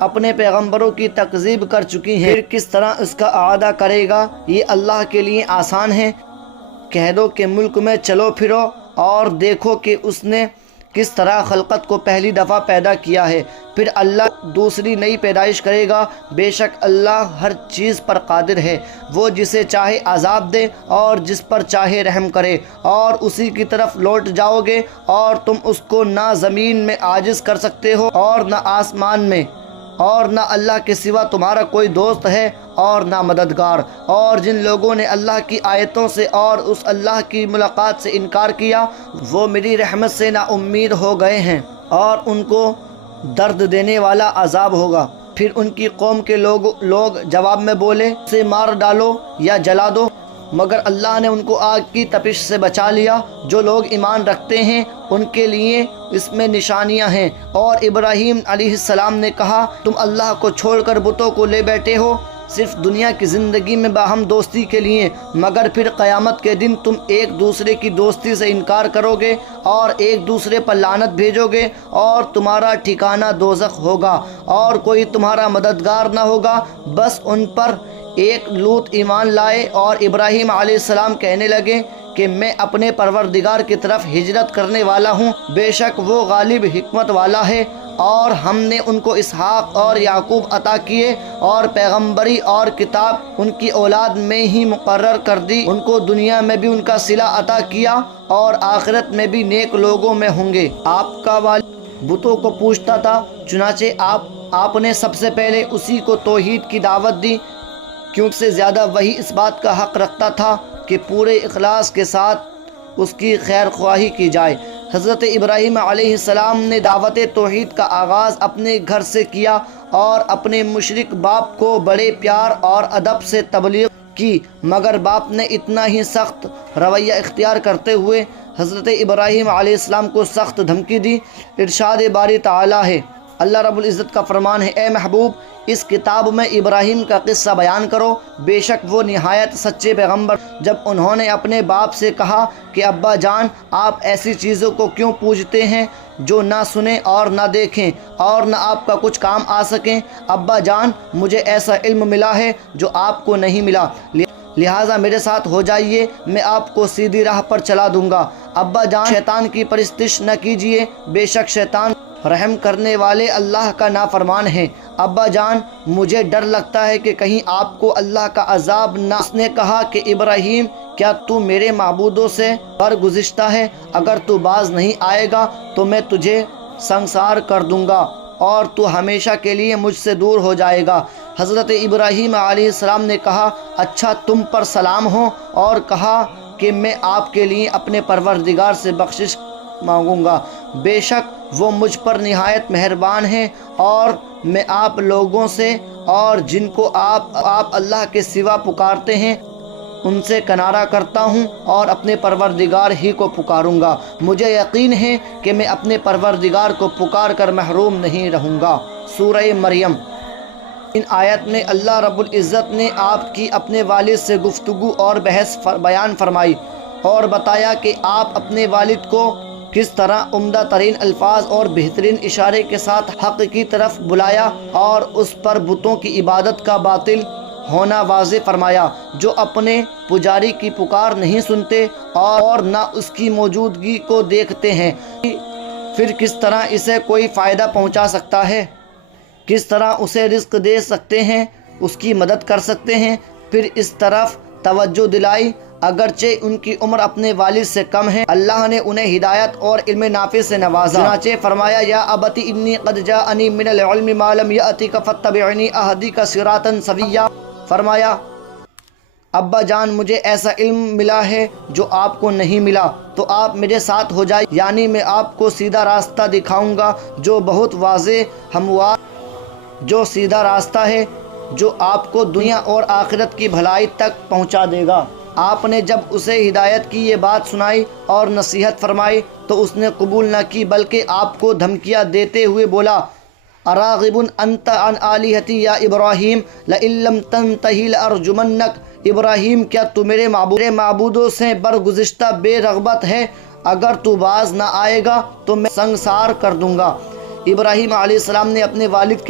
اپنے پیغمبروں کی تکذیب کر چکی ہیں، پھر کس طرح اس کا اعادہ کرے گا؟ یہ اللہ کے لیے آسان ہے۔ کہہ دو کہ ملک میں چلو پھرو اور دیکھو کہ اس نے کس طرح خلقت کو پہلی دفعہ پیدا کیا ہے، پھر اللہ دوسری نئی پیدائش کرے گا۔ بے شک اللہ ہر چیز پر قادر ہے، وہ جسے چاہے عذاب دے اور جس پر چاہے رحم کرے، اور اسی کی طرف لوٹ جاؤ گے، اور تم اس کو نہ زمین میں عاجز کر سکتے ہو اور نہ آسمان میں، اور نہ اللہ کے سوا تمہارا کوئی دوست ہے اور نہ مددگار۔ اور جن لوگوں نے اللہ کی آیتوں سے اور اس اللہ کی ملاقات سے انکار کیا، وہ میری رحمت سے نا امید ہو گئے ہیں، اور ان کو درد دینے والا عذاب ہوگا۔ پھر ان کی قوم کے لوگ جواب میں بولے، اسے مار ڈالو یا جلا دو، مگر اللہ نے ان کو آگ کی تپش سے بچا لیا۔ جو لوگ ایمان رکھتے ہیں ان کے لیے اس میں نشانیاں ہیں۔ اور ابراہیم علیہ السلام نے کہا، تم اللہ کو چھوڑ کر بتوں کو لے بیٹھے ہو صرف دنیا کی زندگی میں باہم دوستی کے لیے، مگر پھر قیامت کے دن تم ایک دوسرے کی دوستی سے انکار کرو گے اور ایک دوسرے پر لعنت بھیجو گے، اور تمہارا ٹھکانہ دوزخ ہوگا، اور کوئی تمہارا مددگار نہ ہوگا۔ بس ان پر ایک لوط ایمان لائے، اور ابراہیم علیہ السلام کہنے لگے کہ میں اپنے پروردگار کی طرف ہجرت کرنے والا ہوں، بے شک وہ غالب حکمت والا ہے۔ اور ہم نے ان کو اسحاق اور یعقوب عطا کیے، اور پیغمبری اور کتاب ان کی اولاد میں ہی مقرر کر دی، ان کو دنیا میں بھی ان کا صلہ عطا کیا اور آخرت میں بھی نیک لوگوں میں ہوں گے۔ آپ کا والد بتوں کو پوجتا تھا، چنانچہ آپ نے سب سے پہلے اسی کو توحید کی دعوت دی، کیونکہ سے زیادہ وہی اس بات کا حق رکھتا تھا کہ پورے اخلاص کے ساتھ اس کی خیر خواہی کی جائے۔ حضرت ابراہیم علیہ السلام نے دعوت توحید کا آغاز اپنے گھر سے کیا، اور اپنے مشرک باپ کو بڑے پیار اور ادب سے تبلیغ کی، مگر باپ نے اتنا ہی سخت رویہ اختیار کرتے ہوئے حضرت ابراہیم علیہ السلام کو سخت دھمکی دی۔ ارشاد باری تعالیٰ ہے، اللہ رب العزت کا فرمان ہے، اے محبوب اس کتاب میں ابراہیم کا قصہ بیان کرو، بے شک وہ نہایت سچے پیغمبر۔ جب انہوں نے اپنے باپ سے کہا کہ ابا جان، آپ ایسی چیزوں کو کیوں پوجتے ہیں جو نہ سنیں اور نہ دیکھیں اور نہ آپ کا کچھ کام آ سکیں؟ ابا جان، مجھے ایسا علم ملا ہے جو آپ کو نہیں ملا، لہٰذا میرے ساتھ ہو جائیے، میں آپ کو سیدھی راہ پر چلا دوں گا۔ ابا جان، شیطان کی پرستش نہ کیجیے، بے شک شیطان رحم کرنے والے اللہ کا نافرمان ہے۔ ابا جان، مجھے ڈر لگتا ہے کہ کہیں آپ کو اللہ کا عذاب نہ۔ اس نے کہا کہ ابراہیم، کیا تو میرے معبودوں سے برگزشتہ ہے؟ اگر تو باز نہیں آئے گا تو میں تجھے سنسار کر دوں گا اور تو ہمیشہ کے لیے مجھ سے دور ہو جائے گا۔ حضرت ابراہیم علیہ السلام نے کہا، اچھا تم پر سلام ہو، اور کہا کہ میں آپ کے لیے اپنے پروردگار سے بخشش مانگوں گا، بے شک وہ مجھ پر نہایت مہربان ہیں، اور میں آپ لوگوں سے اور جن کو آپ اللہ کے سوا پکارتے ہیں ان سے کنارہ کرتا ہوں، اور اپنے پروردگار ہی کو پکاروں گا۔ مجھے یقین ہے کہ میں اپنے پروردگار کو پکار کر محروم نہیں رہوں گا۔ سورہ مریم۔ ان آیت میں اللہ رب العزت نے آپ کی اپنے والد سے گفتگو اور بحث بیان فرمائی، اور بتایا کہ آپ اپنے والد کو کس طرح عمدہ ترین الفاظ اور بہترین اشارے کے ساتھ حق کی طرف بلایا، اور اس پر بتوں کی عبادت کا باطل ہونا واضح فرمایا، جو اپنے پجاری کی پکار نہیں سنتے اور نہ اس کی موجودگی کو دیکھتے ہیں، پھر کس طرح اسے کوئی فائدہ پہنچا سکتا ہے، کس طرح اسے رزق دے سکتے ہیں، اس کی مدد کر سکتے ہیں۔ پھر اس طرف توجہ دلائی، اگرچہ ان کی عمر اپنے والد سے کم ہے، اللہ نے انہیں ہدایت اور علم نافع سے نوازا۔ چنانچہ فرمایا، یا ابت انی قد جاءنی من العلم ما لم یأتک فاتبعنی اہدک صراطا سویا۔ فرمایا، ابا جان، مجھے ایسا علم ملا ہے جو آپ کو نہیں ملا، تو آپ میرے ساتھ ہو جائے، یعنی میں آپ کو سیدھا راستہ دکھاؤں گا جو بہت واضح ہموار، جو سیدھا راستہ ہے جو آپ کو دنیا اور آخرت کی بھلائی تک پہنچا دے گا۔ آپ نے جب اسے ہدایت کی یہ بات سنائی اور نصیحت فرمائی تو اس نے قبول نہ کی، بلکہ آپ کو دھمکیاں دیتے ہوئے بولا، اراغب انت عن آلہتی یا ابراہیم لئن لم تنتہی لارجمنک۔ ابراہیم، کیا تو میرے معبودوں سے برگزشتہ بے رغبت ہے؟ اگر تو باز نہ آئے گا تو میں سنسار کر دوں گا۔ ابراہیم علیہ السلام نے اپنے والد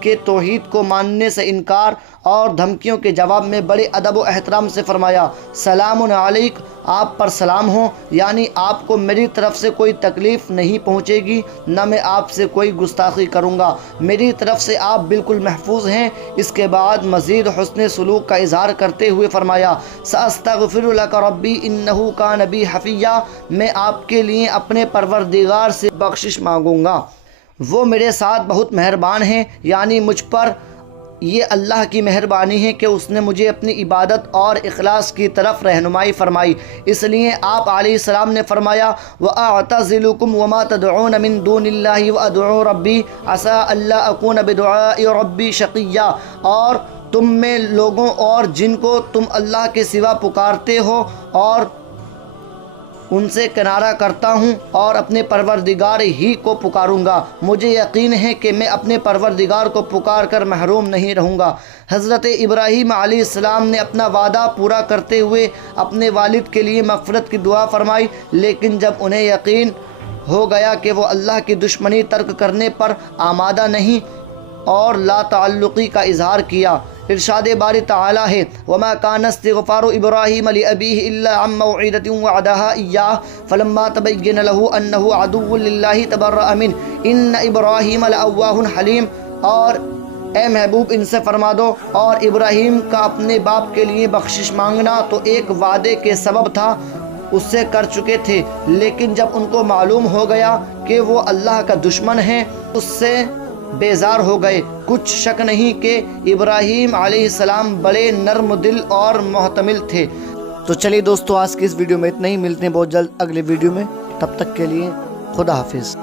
کے توحید کو ماننے سے انکار اور دھمکیوں کے جواب میں بڑے ادب و احترام سے فرمایا، سلام علیک، آپ پر سلام ہو، یعنی آپ کو میری طرف سے کوئی تکلیف نہیں پہنچے گی، نہ میں آپ سے کوئی گستاخی کروں گا، میری طرف سے آپ بالکل محفوظ ہیں۔ اس کے بعد مزید حسن سلوک کا اظہار کرتے ہوئے فرمایا، سأستغفر لک ربی انہ کان بی حفیہ، میں آپ کے لیے اپنے پروردگار سے بخشش مانگوں گا، وہ میرے ساتھ بہت مہربان ہیں، یعنی مجھ پر یہ اللہ کی مہربانی ہے کہ اس نے مجھے اپنی عبادت اور اخلاص کی طرف رہنمائی فرمائی۔ اس لیے آپ علیہ السلام نے فرمایا، وَأَعْتَزِلُكُمْ وَمَا تَدْعُونَ مِن دُونِ اللَّهِ وَأَدْعُو رَبِّي عَسَىٰ أَلَّا أَكُونَ بِدُعَاءِ رَبِّي شَقِيًّا، اور تم میں لوگوں اور جن کو تم اللہ کے سوا پکارتے ہو اور ان سے کنارہ کرتا ہوں اور اپنے پروردگار ہی کو پکاروں گا، مجھے یقین ہے کہ میں اپنے پروردگار کو پکار کر محروم نہیں رہوں گا۔ حضرت ابراہیم علیہ السلام نے اپنا وعدہ پورا کرتے ہوئے اپنے والد کے لیے مغفرت کی دعا فرمائی، لیکن جب انہیں یقین ہو گیا کہ وہ اللہ کی دشمنی ترک کرنے پر آمادہ نہیں اور لا تعلقی کا اظہار کیا۔ ارشاد باری تعالی ہے، وما كان استغفار ابراہیم لابیہ الا عن موعدۃ وعدها ایاہ فلما تبین له انه عدو للہ تبرأ منہ ان ابراہیم لأواہ حلیم، اور اے محبوب ان سے فرما دو، اور ابراہیم کا اپنے باپ کے لیے بخشش مانگنا تو ایک وعدے کے سبب تھا، اس سے کر چکے تھے، لیکن جب ان کو معلوم ہو گیا کہ وہ اللہ کا دشمن ہے اس سے بیزار ہو گئے۔ کچھ شک نہیں کہ ابراہیم علیہ السلام بڑے نرم دل اور محتمل تھے۔ تو چلیے دوستو، آج کی اس ویڈیو میں اتنا ہی، ملتے ہیں بہت جلد اگلے ویڈیو میں، تب تک کے لیے خدا حافظ۔